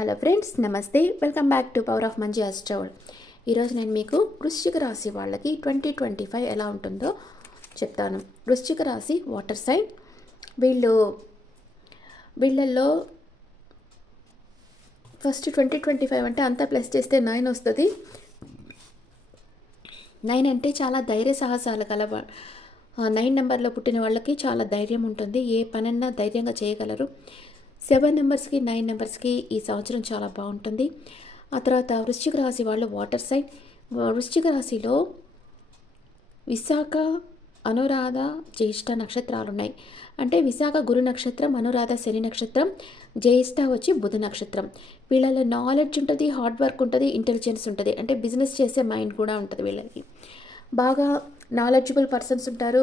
Hello friends నమస్తే. Welcome back to power of మంచి అస్ట్రవల్ ఈరోజు నేను మీకు వృశ్చిక రాశి వాళ్ళకి ట్వంటీ ట్వంటీ ఫైవ్ ఎలా ఉంటుందో చెప్తాను. వృశ్చిక రాశి వాటర్ సైన్ వీళ్ళు వీళ్ళల్లో ఫస్ట్ ట్వంటీ ట్వంటీ ఫైవ్ అంటే అంతా ప్లస్ చేస్తే నైన్ వస్తుంది. నైన్ అంటే చాలా ధైర్య సాహసాలు కల నైన్ నెంబర్లో పుట్టిన వాళ్ళకి చాలా ధైర్యం ఉంటుంది. ఏ పనన్నా ధైర్యంగా చేయగలరు. సెవెన్ నెంబర్స్కి నైన్ నెంబర్స్కి ఈ సంవత్సరం చాలా బాగుంటుంది. ఆ తర్వాత వృశ్చిక రాశి వాళ్ళు వాటర్ సైన్ వృశ్చిక రాశిలో విశాఖ అనురాధ జ్యేష్ఠ నక్షత్రాలు ఉన్నాయి అంటే విశాఖ గురు నక్షత్రం అనురాధ శని నక్షత్రం జ్యేష్ఠ వచ్చి బుధ నక్షత్రం. వీళ్ళలో నాలెడ్జ్ ఉంటుంది హార్డ్ వర్క్ ఉంటుంది ఇంటెలిజెన్స్ ఉంటుంది. అంటే బిజినెస్ చేసే మైండ్ కూడా ఉంటుంది వీళ్ళకి. బాగా నాలెడ్జబుల్ పర్సన్స్ ఉంటారు.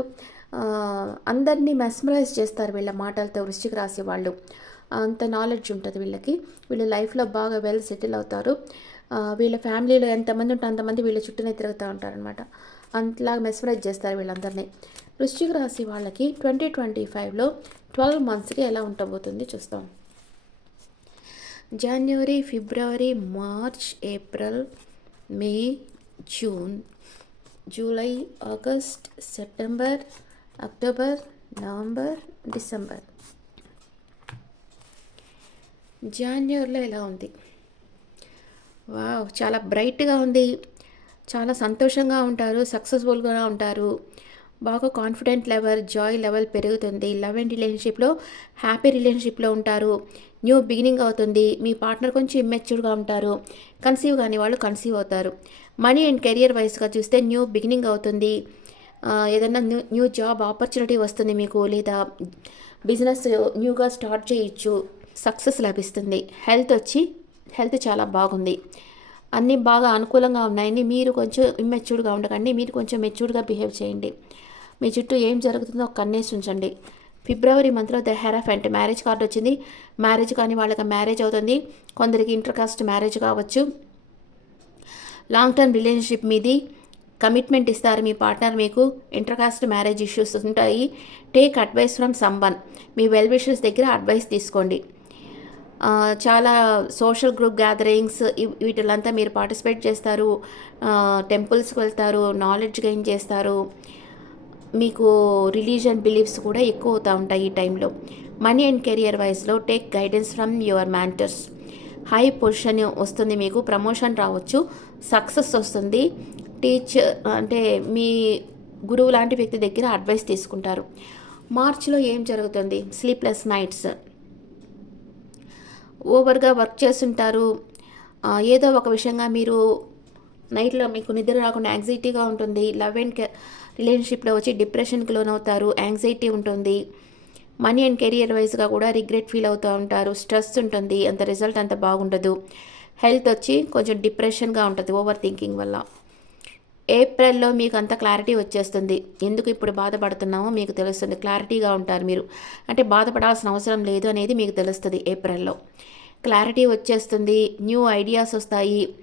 అందరినీ మెస్మరైజ్ చేస్తారు వీళ్ళ మాటలతో వృశ్చిక రాశి వాళ్ళు. అంత నాలెడ్జ్ ఉంటుంది వీళ్ళకి. వీళ్ళ లైఫ్లో బాగా వెల్ సెటిల్ అవుతారు. వీళ్ళ ఫ్యామిలీలో ఎంతమంది ఉంటే అంతమంది వీళ్ళ చుట్టూనే తిరుగుతూ ఉంటారనమాట అంతలాగా మెస్మరైజ్ చేస్తారు వీళ్ళందరినీ. వృశ్చిక రాశి వాళ్ళకి ట్వంటీ ట్వంటీ ఫైవ్లో ట్వెల్వ్ మంత్స్కి ఎలా ఉండబోతుంది చూస్తాం. జనవరి ఫిబ్రవరి March April May June July August September October November December జాన్యూర్లో ఎలా ఉంది. వావ్ చాలా బ్రైట్గా ఉంది. చాలా సంతోషంగా ఉంటారు సక్సెస్ఫుల్గా ఉంటారు. బాగా కాన్ఫిడెంట్ లెవెల్ జాయ్ లెవెల్ పెరుగుతుంది. లవ్ అండ్ రిలేషన్షిప్లో హ్యాపీ రిలేషన్షిప్లో ఉంటారు. న్యూ బిగినింగ్ అవుతుంది. మీ పార్ట్నర్ కొంచెం ఇమ్మెచ్యూర్గా ఉంటారు. కన్సీవ్ కాని వాళ్ళు కన్సీవ్ అవుతారు. మనీ అండ్ కెరియర్ వైస్గా చూస్తే న్యూ బిగినింగ్ అవుతుంది. ఏదైనా న్యూ న్యూ జాబ్ ఆపర్చునిటీ వస్తుంది మీకు లేదా బిజినెస్ న్యూగా స్టార్ట్ చేయొచ్చు. సక్సెస్ లభిస్తుంది. హెల్త్ వచ్చి హెల్త్ చాలా బాగుంది. అన్నీ బాగా అనుకూలంగా ఉన్నాయని మీరు కొంచెం ఇమ్మెచ్యూర్డ్గా ఉండకండి. మీరు కొంచెం మెచ్యూర్డ్గా బిహేవ్ చేయండి. మీ చుట్టూ ఏం జరుగుతుందో కన్నేసి ఉంచండి. ఫిబ్రవరి మంత్లో ద హెరాఫెంట్ మ్యారేజ్ కార్డు వచ్చింది. మ్యారేజ్ కానీ వాళ్ళకి మ్యారేజ్ అవుతుంది. కొందరికి ఇంటర్ కాస్ట్ మ్యారేజ్ కావచ్చు. లాంగ్ టర్మ్ రిలేషన్షిప్ మీది. కమిట్మెంట్ ఇస్తారు మీ పార్ట్నర్ మీకు. ఇంటర్కాస్ట్ మ్యారేజ్ ఇష్యూస్ ఉంటాయి. టేక్ అడ్వైస్ ఫ్రమ్ సంవన్ మీ వెల్ విషర్స్ దగ్గర అడ్వైస్ తీసుకోండి. చాలా సోషల్ గ్రూప్ గ్యాదరింగ్స్ వీటిలంతా మీరు పార్టిసిపేట్ చేస్తారు. టెంపుల్స్కి వెళ్తారు నాలెడ్జ్ గెయిన్ చేస్తారు. మీకు రిలీజియన్ బిలీఫ్స్ కూడా ఎక్కువ అవుతూ ఉంటాయి ఈ టైంలో. Money and career వైజ్లో take guidance from your mentors high position వస్తుంది మీకు ప్రమోషన్ రావచ్చు సక్సెస్ వస్తుంది. టీచ్ అంటే మీ గురువు లాంటి వ్యక్తి దగ్గర అడ్వైస్ తీసుకుంటారు. మార్చిలో ఏం జరుగుతుంది? Sleepless nights. ఓవర్గా వర్క్ చేస్తుంటారు. ఏదో ఒక విషయంగా మీరు నైట్లో మీకు నిద్ర రాకుండా యాంగ్జైటీగా ఉంటుంది. లవ్ అండ్ రిలేషన్షిప్లో వచ్చి డిప్రెషన్కి లోనవుతారు. యాంగ్జైటీ ఉంటుంది. మనీ అండ్ కెరియర్ వైజ్గా కూడా రిగ్రెట్ ఫీల్ అవుతూ ఉంటారు. స్ట్రెస్ ఉంటుంది. అంత రిజల్ట్ అంత బాగుండదు. హెల్త్ వచ్చి కొంచెం డిప్రెషన్గా ఉంటుంది. ఓవర్ థింకింగ్ వల్ల. ఏప్రిల్లో మీకు అంత క్లారిటీ వచ్చేస్తుంది. ఎందుకు ఇప్పుడు బాధపడుతున్నామో మీకు తెలుస్తుంది. క్లారిటీగా ఉంటారు మీరు. అంటే బాధపడాల్సిన అవసరం లేదు అనేది మీకు తెలుస్తుంది ఏప్రిల్లో. క్లారిటీ వచ్చేస్తుంది. న్యూ ఐడియాస్ వస్తాయి.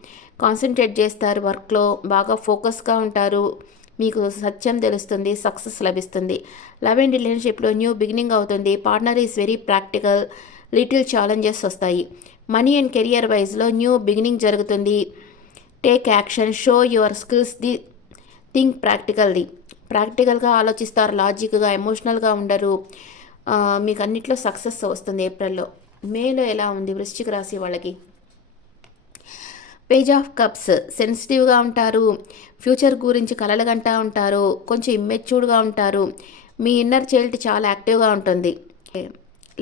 కాన్సన్ట్రేట్ చేస్తారు వర్క్లో. బాగా ఫోకస్గా ఉంటారు. మీకు సత్యం తెలుస్తుంది. సక్సెస్ లభిస్తుంది. లవ్ అండ్ రిలేషన్షిప్లో న్యూ బిగినింగ్ అవుతుంది. Partner is very practical. Little challenges వస్తాయి. మనీ అండ్ కెరియర్ వైజ్లో న్యూ బిగినింగ్ జరుగుతుంది. Take action show your skills the think ప్రాక్టికల్ది ప్రాక్టికల్గా ఆలోచిస్తారు లాజిక్గా ఎమోషనల్గా ఉండరు. మీకు అన్నిట్లో సక్సెస్ వస్తుంది ఏప్రిల్లో. మేలో ఎలా ఉంది వృశ్చిక రాశి వాళ్ళకి? పేజ్ ఆఫ్ కప్స్ సెన్సిటివ్గా ఉంటారు. ఫ్యూచర్ గురించి కలలుగంటా ఉంటారు. కొంచెం ఇమ్మెచ్యూర్డ్గా ఉంటారు. మీ ఇన్నర్ చైల్డ్ చాలా యాక్టివ్గా ఉంటుంది.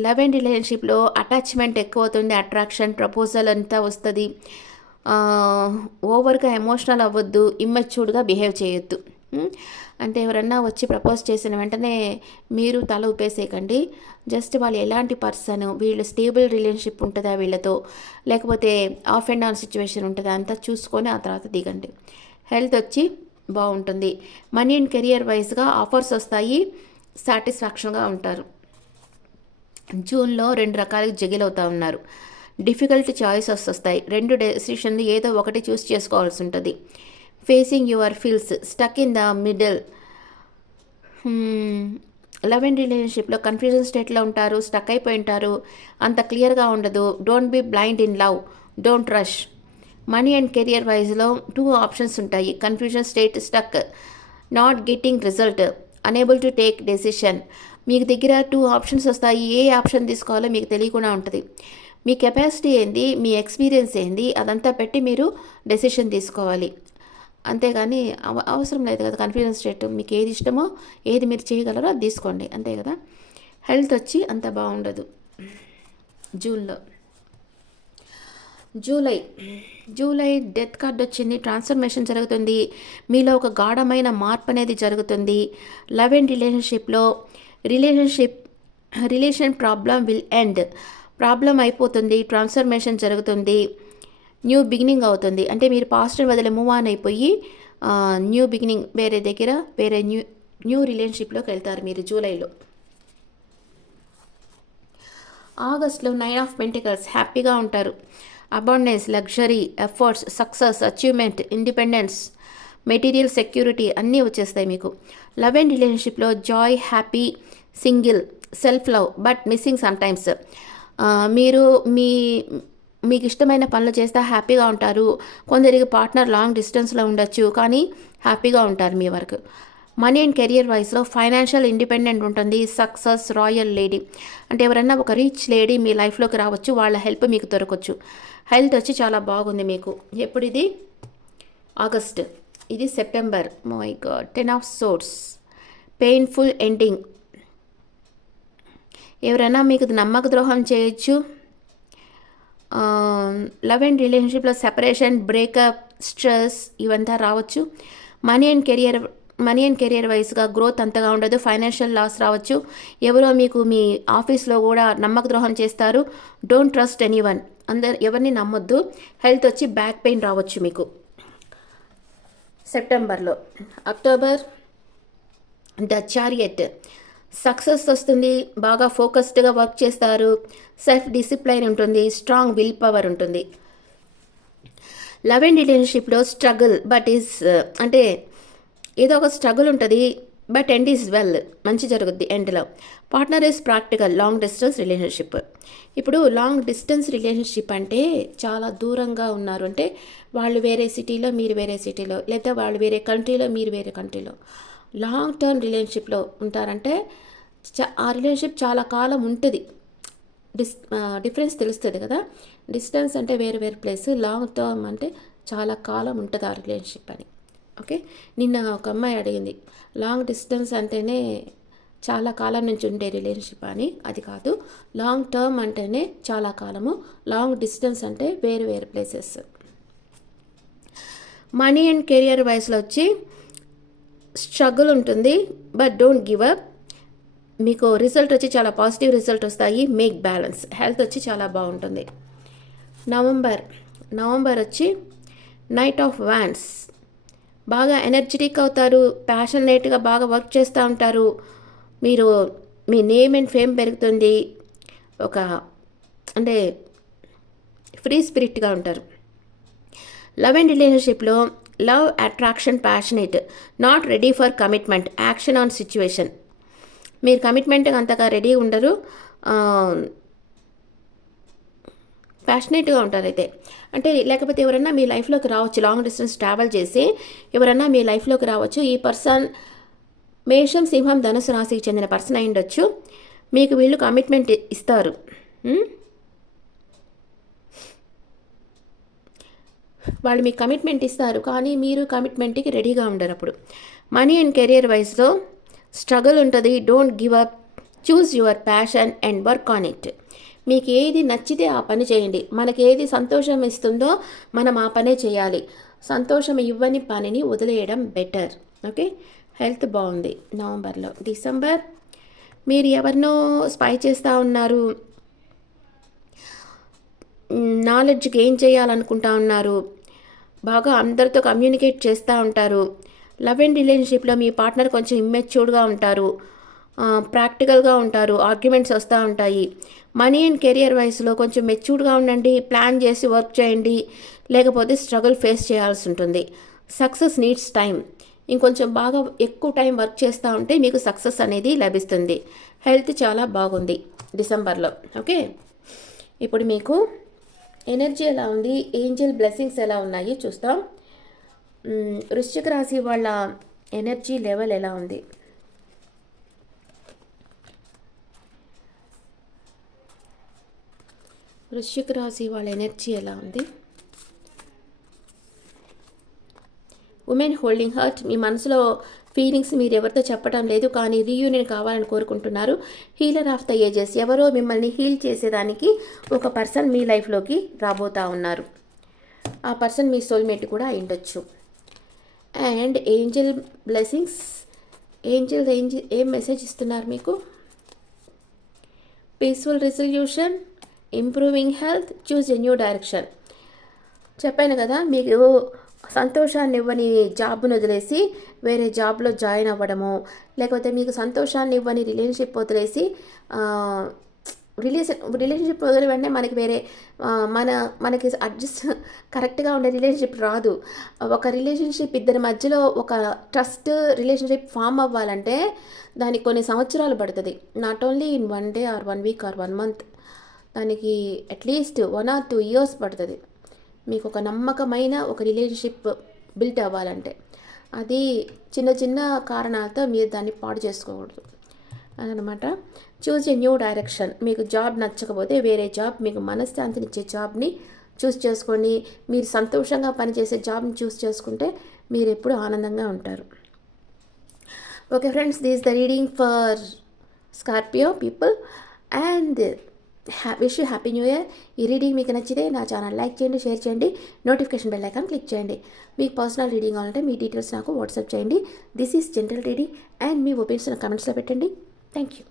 లవ్ అండ్ రిలేషన్షిప్లో అటాచ్మెంట్ ఎక్కువ అవుతుంది అట్రాక్షన్ ప్రపోజల్ అంతా వస్తుంది. ఓవర్గా ఎమోషనల్ అవ్వద్దు ఇమ్మెచ్యూర్డ్గా బిహేవ్ చేయొద్దు. అంటే ఎవరన్నా వచ్చి ప్రపోజ్ చేసిన వెంటనే మీరు తల ఊపేసేయకండి. జస్ట్ వాళ్ళు ఎలాంటి పర్సన్ వీళ్ళు స్టేబుల్ రిలేషన్షిప్ ఉంటుందా వీళ్ళతో లేకపోతే ఆఫ్ అండ్ ఆన్ సిచ్యువేషన్ ఉంటుందా అంతా చూసుకొని ఆ తర్వాత దిగండి. హెల్త్ వచ్చి బాగుంటుంది. మనీ అండ్ కెరియర్ వైజ్గా ఆఫర్స్ వస్తాయి సాటిస్ఫాక్షన్గా ఉంటారు. జూన్లో రెండు రకాలుగా జగిల్ అవుతా ఉన్నారు. డిఫికల్ట్ చాయిసెస్ వస్తాయి. రెండు డెసిషన్లు ఏదో ఒకటి చూస్ చేసుకోవాల్సి ఉంటుంది. Facing your feels stuck in the middle. Love and రిలేషన్షిప్లో కన్ఫ్యూజన్ స్టేట్లో ఉంటారు స్టక్ అయిపోయి ఉంటారు. అంత క్లియర్గా ఉండదు. Don't be blind in love. Don't rush. Money and career వైజ్లో two options ఉంటాయి. Confusion state stuck. Not getting result. Unable to take decision. మీకు దగ్గర టూ ఆప్షన్స్ వస్తాయి. ఏ ఆప్షన్ తీసుకోవాలో మీకు తెలియకుండా ఉంటుంది. మీ కెపాసిటీ ఏంది? మీ ఎక్స్పీరియన్స్ ఏంది? అదంతా పెట్టి మీరు డెసిషన్ తీసుకోవాలి. అంతేగాని అవ అవసరం లేదు కదా కన్ఫ్యూజన్ స్టేట్ మీకు ఏది ఇష్టమో ఏది మీరు చేయగలరో అది తీసుకోండి. అంతే కదా? హెల్త్ వచ్చి అంత బాగుండదు. జూన్లో. జూలై. జూలై డెత్ కార్డ్ వచ్చింది. ట్రాన్స్ఫర్మేషన్ జరుగుతుంది. మీలో ఒక గాఢమైన మార్పు అనేది జరుగుతుంది. లవ్ అండ్ రిలేషన్షిప్లో relationship relation problem will end. Problem అయిపోతుంది ట్రాన్స్ఫర్మేషన్ జరుగుతుంది న్యూ బిగినింగ్ అవుతుంది. అంటే మీరు పాస్ట్ని వదిలి మూవ్ ఆన్ అయిపోయి న్యూ బిగినింగ్ వేరే దగ్గర వేరే న్యూ న్యూ రిలేషన్షిప్లోకి వెళ్తారు మీరు జూలైలో. ఆగస్ట్లో నైన్ ఆఫ్ పెంటికల్స్ హ్యాపీగా ఉంటారు. Abundance luxury efforts success achievement independence material security అన్నీ వచ్చేస్తాయి మీకు. లవ్ అండ్ రిలేషన్షిప్లో joy happy single self love but missing sometimes. మీరు మీ మీకు ఇష్టమైన పనులు చేస్తే హ్యాపీగా ఉంటారు. కొందరికి పార్ట్నర్ లాంగ్ డిస్టెన్స్లో ఉండొచ్చు కానీ హ్యాపీగా ఉంటారు మీ వరకు. మనీ అండ్ కెరియర్ వైస్లో ఫైనాన్షియల్ ఇండిపెండెంట్ ఉంటుంది. Success royal lady. అంటే ఎవరైనా ఒక రీచ్ లేడీ మీ లైఫ్లోకి రావచ్చు వాళ్ళ హెల్ప్ మీకు దొరకవచ్చు హెల్త్ వచ్చి చాలా బాగుంది మీకు. ఎప్పుడు ఇది? ఆగస్ట్. ఇది September. My god. Ten of swords. Painful ending. ఎవరైనా మీకు నమ్మక ద్రోహం చేయొచ్చు. లవ్ అండ్ రిలేషన్షిప్లో సెపరేషన్ బ్రేకప్ స్ట్రెస్ ఇవంతా రావచ్చు. Money and career money and career వైస్గా గ్రోత్ అంతగా ఉండదు. ఫైనాన్షియల్ లాస్ రావచ్చు. ఎవరో మీకు మీ ఆఫీస్లో కూడా నమ్మక ద్రోహం చేస్తారు. డోంట్ ట్రస్ట్ ఎనీ వన్ అందరు ఎవరిని నమ్మొద్దు. హెల్త్ వచ్చి బ్యాక్ పెయిన్ రావచ్చు మీకు. సెప్టెంబర్లో. అక్టోబర్ ద చారియట్ సక్సెస్ వస్తుంది బాగా ఫోకస్డ్గా వర్క్ చేస్తారు సెల్ఫ్ డిసిప్లైన్ ఉంటుంది స్ట్రాంగ్ విల్ పవర్ ఉంటుంది. లవ్ అండ్ రిలేషన్షిప్లో స్ట్రగుల్ బట్ ఈస్ అంటే ఏదో ఒక స్ట్రగుల్ ఉంటుంది బట్ ఎండ్ ఈజ్ వెల్ మంచి జరుగుద్ది ఎండ్లో partner is practical long distance relationship. ఇప్పుడు లాంగ్ డిస్టెన్స్ రిలేషన్షిప్ అంటే చాలా దూరంగా ఉన్నారు అంటే వాళ్ళు వేరే సిటీలో మీరు వేరే సిటీలో లేదా వాళ్ళు వేరే కంట్రీలో మీరు వేరే కంట్రీలో. లాంగ్ టర్మ్ రిలేషన్షిప్లో ఉంటారంటే ఆ రిలేషన్షిప్ చాలా కాలం ఉంటుంది. డిస్ డిఫరెన్స్ తెలుస్తుంది కదా. డిస్టెన్స్ అంటే వేరు వేరు ప్లేస్ లాంగ్ టర్మ్ అంటే చాలా కాలం ఉంటుంది ఆ రిలేషన్షిప్ అని. ఓకే నిన్న ఒక అమ్మాయి అడిగింది లాంగ్ డిస్టెన్స్ అంటేనే చాలా కాలం నుంచి ఉండే రిలేషన్షిప్ అని? అది కాదు. లాంగ్ టర్మ్ అంటేనే చాలా కాలము లాంగ్ డిస్టెన్స్ అంటే వేరు వేరు ప్లేసెస్ మనీ అండ్ కెరియర్ వైస్లో వచ్చి స్ట్రగుల్ ఉంటుంది బట్ డోంట్ గివ్ అప్ మీకు రిజల్ట్ వచ్చి చాలా పాజిటివ్ రిజల్ట్ వస్తాయి మేక్ బ్యాలెన్స్ హెల్త్ వచ్చి చాలా బాగుంటుంది. నవంబర్ నవంబర్ వచ్చి నైట్ ఆఫ్ వ్యాన్స్ బాగా ఎనర్జెటిక్ అవుతారు ప్యాషనేట్గా బాగా వర్క్ చేస్తూ ఉంటారు. మీరు మీ నేమ్ అండ్ ఫేమ్ పెరుగుతుంది. ఒక అంటే ఫ్రీ స్పిరిట్గా ఉంటారు. లవ్ అండ్ రిలేషన్షిప్లో love attraction passionate not ready for commitment action on situation మీరు కమిట్మెంట్ అంతగా రెడీ ఉండరు ప్యాషనేట్గా ఉంటారు అయితే. అంటే లేకపోతే ఎవరన్నా మీ లైఫ్లోకి రావచ్చు లాంగ్ డిస్టెన్స్ ట్రావెల్ చేసి ఎవరన్నా మీ లైఫ్లోకి రావచ్చు ఈ పర్సన్ మేషం సింహం ధనుసు రాశికి చెందిన పర్సన్ అయి ఉండొచ్చు. మీకు వీళ్ళు కమిట్మెంట్ ఇస్తారు. వాళ్ళు మీకు కమిట్మెంట్ ఇస్తారు కానీ మీరు కమిట్మెంట్కి రెడీగా ఉండరు అప్పుడు. మనీ అండ్ కెరియర్ వైజ్లో స్ట్రగుల్ ఉంటుంది don't give up choose your passion and work on it మీకు ఏది నచ్చితే ఆ పని చేయండి. మనకి ఏది సంతోషం ఇస్తుందో మనం ఆ పనే చేయాలి. సంతోషం ఇవ్వని పనిని వదిలేయడం బెటర్ ఓకే హెల్త్ బాగుంది. నవంబర్లో డిసెంబర్ మీరు ఎవరినో స్పై చేస్తూ ఉన్నారు. నాలెడ్జ్ గెయిన్ చేయాలనుకుంటా ఉన్నారు? బాగా అందరితో కమ్యూనికేట్ చేస్తూ ఉంటారు. లవ్ అండ్ రిలేషన్షిప్లో మీ పార్ట్నర్ కొంచెం ఇమ్మెచ్యూర్డ్గా ఉంటారు. ప్రాక్టికల్గా ఉంటారు. ఆర్గ్యుమెంట్స్ వస్తూ ఉంటాయి. మనీ అండ్ కెరియర్ వైస్లో కొంచెం మెచ్యూర్డ్గా ఉండండి ప్లాన్ చేసి వర్క్ చేయండి లేకపోతే స్ట్రగుల్ ఫేస్ చేయాల్సి ఉంటుంది. సక్సెస్ నీడ్స్ టైం ఇంకొంచెం బాగా ఎక్కువ టైం వర్క్ చేస్తూ ఉంటే మీకు సక్సెస్ అనేది లభిస్తుంది. హెల్త్ చాలా బాగుంది డిసెంబర్లో. ఓకే ఇప్పుడు మీకు ఎనర్జీ ఎలా ఉంది? ఏంజల్ బ్లెస్సింగ్స్ ఎలా ఉన్నాయి? చూస్తాం. వృశ్చిక రాశి వాళ్ళ ఎనర్జీ లెవెల్ ఎలా ఉంది? వృశ్చిక రాశి వాళ్ళ ఎనర్జీ ఎలా ఉంది? ఉమెన్ హోల్డింగ్ హర్ట్ మీ మనసులో ఫీలింగ్స్ మీరు ఎవరితో చెప్పడం లేదు కానీ రీయూనియన్ కావాలని కోరుకుంటున్నారు. హీలర్ ఆఫ్ ద ఏజెస్ ఎవరో మిమ్మల్ని హీల్ చేసేదానికి ఒక పర్సన్ మీ లైఫ్లోకి రాబోతా ఉన్నారు. ఆ పర్సన్ మీ సోల్మేట్ కూడా అయిండొచ్చు and angel blessings angel angel ఏం మెసేజ్ ఇస్తున్నారు మీకు? Peaceful resolution improving health choose a new direction. చెప్పాను కదా మీకు సంతోషాన్ని ఇవ్వని జాబ్ను వదిలేసి వేరే జాబ్లో జాయిన్ అవ్వడము లేకపోతే మీకు సంతోషాన్ని ఇవ్వని రిలేషన్షిప్ వదిలేసి రిలేషన్ రిలేషన్షిప్ వదిలి వెంటనే మనకి వేరే మన మనకి అడ్జస్ట్ కరెక్ట్గా ఉండే రిలేషన్షిప్ రాదు. ఒక రిలేషన్షిప్ ఇద్దరి మధ్యలో ఒక ట్రస్ట్ రిలేషన్షిప్ ఫామ్ అవ్వాలంటే దానికి కొన్ని సంవత్సరాలు పడుతుంది. Not only in one day or one week or one month. దానికి at least one or two years పడుతుంది. మీకు ఒక నమ్మకమైన ఒక రిలేషన్షిప్ బిల్ట్ అవ్వాలంటే అది చిన్న చిన్న కారణాలతో మీరు దాన్ని పాడు చేసుకోకూడదు. అనమాట చూస్ ఏ న్యూ డైరెక్షన్ మీకు జాబ్ నచ్చకపోతే వేరే జాబ్ మీకు మనశ్శాంతినిచ్చే జాబ్ని చూస్ చేసుకొని మీరు సంతోషంగా పనిచేసే జాబ్ని చూస్ చేసుకుంటే మీరు ఎప్పుడు ఆనందంగా ఉంటారు. Okay friends this the reading for Scorpio people and wish you happy new year ఈ రీడింగ్ మీకు నచ్చితే నా ఛానల్ లైక్ చేయండి షేర్ చేయండి నోటిఫికేషన్ బెల్ ఐకాన్ క్లిక్ చేయండి. మీకు పర్సనల్ రీడింగ్ కావాలంటే మీ డీటెయిల్స్ నాకు వాట్సాప్ చేయండి. This is general reading and me opinions కమెంట్స్లో పెట్టండి. Thank you